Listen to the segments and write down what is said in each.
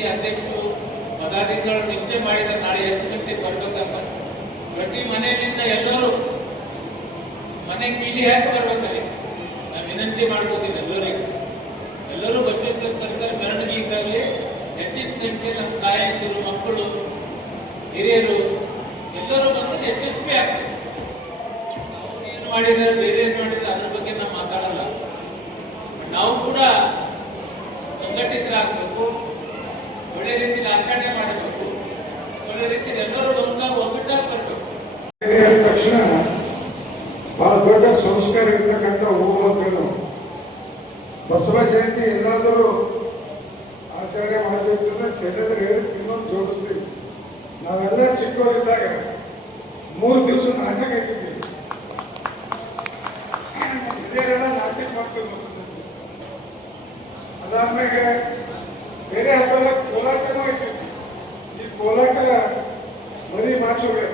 ಸಮಿತಿ ಅಧ್ಯಕ್ಷರು ಪದಾಧಿಕಾರಿಗಳು ನಿಶ್ಚಯ ಮಾಡಿದ ನಾಳೆ 10 ಗಂಟೆಗೆ ಬರ್ಬೇಕಂತ. ಪ್ರತಿ ಮನೆಯಿಂದ ಎಲ್ಲರೂ ಮನೆ ಕೀಲಿ ಹಾಕಿ ಬರ್ಬೇಕಲ್ಲಿ. ನಾನು ವಿನಂತಿ ಮಾಡ್ಕೋತೀನಿ ಎಲ್ಲರೂ ಬಸವೇಶ್ವರ ಸರ್ಕಾರ ಮೆರವಣಿಗೆಗಾಗಲಿ ಹೆಚ್ಚಿನ ಸಂಖ್ಯೆ ನಮ್ಮ ತಾಯಂದಿರು, ಮಕ್ಕಳು, ಹಿರಿಯರು ಎಲ್ಲರೂ ಬಂದರೆ ಯಶಸ್ವಿ ಆಗ್ತದೆ. ಅವ್ರು ಏನು ಮಾಡಿದ್ದಾರೆ, ಬೇರೆ ಏನು ಮಾಡಿದ್ದಾರೆ ಅದ್ರ ಬಗ್ಗೆ ನಾವು ಮಾತಾಡಲ್ಲ. ನಾವು ಕೂಡ ಸಂಘಟಿತರಾಗಬೇಕು, ಒಳ್ಳೆ ರೀತಿಯಲ್ಲಿ ಆಚರಣೆ ಮಾಡಬೇಕು, ಒಳ್ಳೆ ರೀತಿಯಲ್ಲಿ ಎಲ್ಲರೂ ಒಗ್ಗಟ್ಟಾಗಿ ಬರಬೇಕು. ತಕ್ಷಣ ಬಹಳ ದೊಡ್ಡ ಸಂಸ್ಕಾರ ಇರ್ತಕ್ಕಂಥ ಊರು ಬಸವ ಜಯಂತಿ ಎಲ್ಲಾದರೂ ಆಚರಣೆ ಮಾಡಬೇಕಂದ್ರೆ ಶರೀರ ಇನ್ನೊಂದು ಜೋಡಿಸ್ತೀವಿ. ನಾವೆಲ್ಲ ಚಿಕ್ಕವರಿದ್ದಾಗ 3 ದಿವಸ ನಾಟಕ ಇಟ್ಟಿದ್ದೀವಿ. ಹಿರಿಯರೆಲ್ಲ ನಾಟಕ ಮಾಡ್ತೀವಿ. ಅದಾದ್ಮೇಲೆ ಬೇರೆ ಹಬ್ಬದ ಕೋಲಾಟನೂ ಇಟ್ಟಿದ್ವಿ. ಈ ಕೋಲಾಟ ಬರೀ ಮಾಚುಗೆ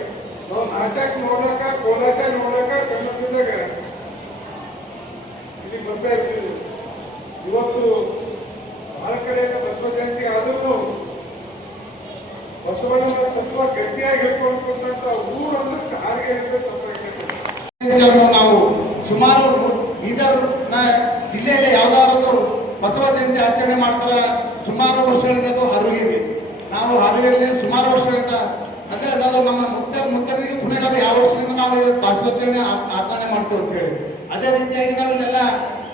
ನಾವು ನಾಟಕ ನೋಡಕ ಕೋಲಾಟ ನೋಡಕ ಕನ್ನಡದಾಗ ಇಲ್ಲಿ ಬರ್ತಾ ಇರ್ತೀವಿ. ಇವತ್ತು ಬಹಳ ಕಡೆಯಿಂದ ಬಸವ ಜಯಂತಿ ಆದರೂ ಬಸವಣ್ಣನ ತತ್ವ ಗಟ್ಟಿಯಾಗಿ ಹೇಳ್ಕೊಂಡಂತ ಊರು ಅಂದ್ರೆ ಹಾಗೆ ನಾವು ಸುಮಾರು ಬೀದರ್ ಜಿಲ್ಲೆಯಲ್ಲಿ ಯಾವ್ದಾದ್ರು ಬಸವ ಜಯಂತಿ ಆಚರಣೆ ಮಾಡ್ತಾರೆ. ಸುಮಾರು ವರ್ಷಗಳಿಂದ ಅದು ಹರುಗಿದೆ. ನಾವು ಹರುವಿನಲ್ಲಿ ಸುಮಾರು ವರ್ಷಗಳಿಂದ ಅಂದ್ರೆ ಅದು ನಮ್ಮ ಮುತ್ತರಿಗೆ ಪುನಃ ಯಾವ ವರ್ಷದಿಂದ ನಾವು ಭಾಷಾಚರಣೆ ಆಚರಣೆ ಮಾಡ್ತೀವಿ ಅಂತ ಹೇಳಿ. ಅದೇ ರೀತಿಯಾಗಿ ನಾವಿಲ್ಲೆಲ್ಲ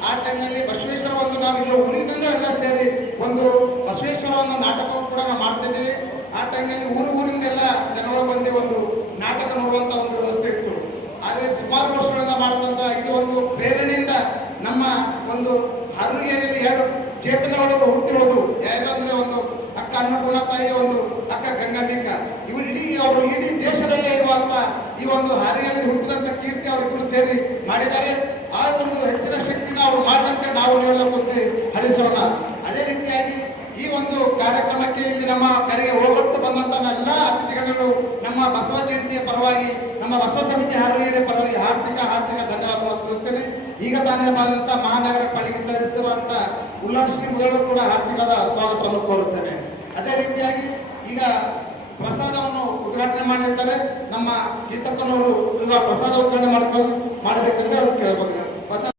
ಆ ಟೈಮ್ನಲ್ಲಿ ಬಸವೇಶ್ವರ ಒಂದು ನಾವಿಲ್ಲ ಊರಿನಲ್ಲೇ ಎಲ್ಲ ಸೇರಿ ಒಂದು ಬಸವೇಶ್ವರ ಒಂದು ನಾಟಕವನ್ನು ಕೂಡ ನಾವು ಮಾಡ್ತಾ ಇದ್ದೀವಿ. ಆ ಟೈಮ್ನಲ್ಲಿ ಊರಿಂದೆಲ್ಲ ಜನಗಳು ಬಂದು ಒಂದು ನಾಟಕ ನೋಡುವಂತ ಒಂದು ವ್ಯವಸ್ಥೆ ಇತ್ತು. ಆದರೆ ಸುಮಾರು ವರ್ಷಗಳಿಂದ ಮಾಡತಂತ ಇದು ಒಂದು ಪ್ರೇರಣೆಯಿಂದ ನಮ್ಮ ಒಂದು ಹರುಗೆಯಲ್ಲಿ 2 ಚೇತನಗಳು ಹುಟ್ಟಿರೋದು. ಯಾಕಂದ್ರೆ ಒಂದು ಅಕ್ಕ ಅನ್ನಪೂರ್ಣ ತಾಯಿ, ಒಂದು ಅಕ್ಕ ಗಂಗಾಂಬಿಕ. ಇವರು ಇಡೀ ದೇಶದಲ್ಲೇ ಇರುವಂತ ಈ ಒಂದು ಹಾರಿಯಲ್ಲಿ ಹುಟ್ಟಿದಂತ ಕೀರ್ತಿ ಅವರಿಬ್ಬರು ಸೇರಿ ಮಾಡಿದ್ದಾರೆ. ಆ ಒಂದು ಹೆಚ್ಚಿನ ಶಕ್ತಿನ ಅವರು ಮಾಡದಂತೆ ನಾವು ನೀವೆಲ್ಲ ಮುಂದೆ ಹರಿಸೋಣ. ಅದೇ ರೀತಿಯಾಗಿ ಈ ಒಂದು ಕಾರ್ಯಕ್ರಮಕ್ಕೆ ಇಲ್ಲಿ ನಮ್ಮ ಕರೆಗೆ ಹೋಗೊಟ್ಟು ಬಂದಂತ ಎಲ್ಲ ಅತಿಥಿಗಳನ್ನು ನಮ್ಮ ಬಸವ ಜಯಂತಿಯ ಪರವಾಗಿ, ನಮ್ಮ ಬಸವ ಸಮಿತಿ ಹಾರಿಗೆರೆ ಪರವಾಗಿ ಹಾರ್ದಿಕ ಧನ್ಯವಾದವನ್ನು ಸಲ್ಲಿಸ್ತೇನೆ. ಈಗ ತಾನೇ ಬಂದಂತ ಮಹಾನಗರ ಪಾಲಿಕೆ ಸಲ್ಲಿಸಿರುವಂತ ಉಲ್ಲಾಶ್ರೀ ಮುಗಳು ಕೂಡ ಹಾರ್ದಿಕದ ಸ್ವಾಗತವನ್ನು ಕೋರುತ್ತೇನೆ. ಅದೇ ರೀತಿಯಾಗಿ ಈಗ ಪ್ರಸಾದವನ್ನು ಉದ್ಘಾಟನೆ ಮಾಡಿರ್ತಾರೆ. ನಮ್ಮ ಕೀರ್ತಕನವರು ಪ್ರಸಾದ ಉದ್ಘಾಟನೆ ಮಾಡಬೇಕಂದ್ರೆ ಅವ್ರು ಕೇಳಬಹುದು.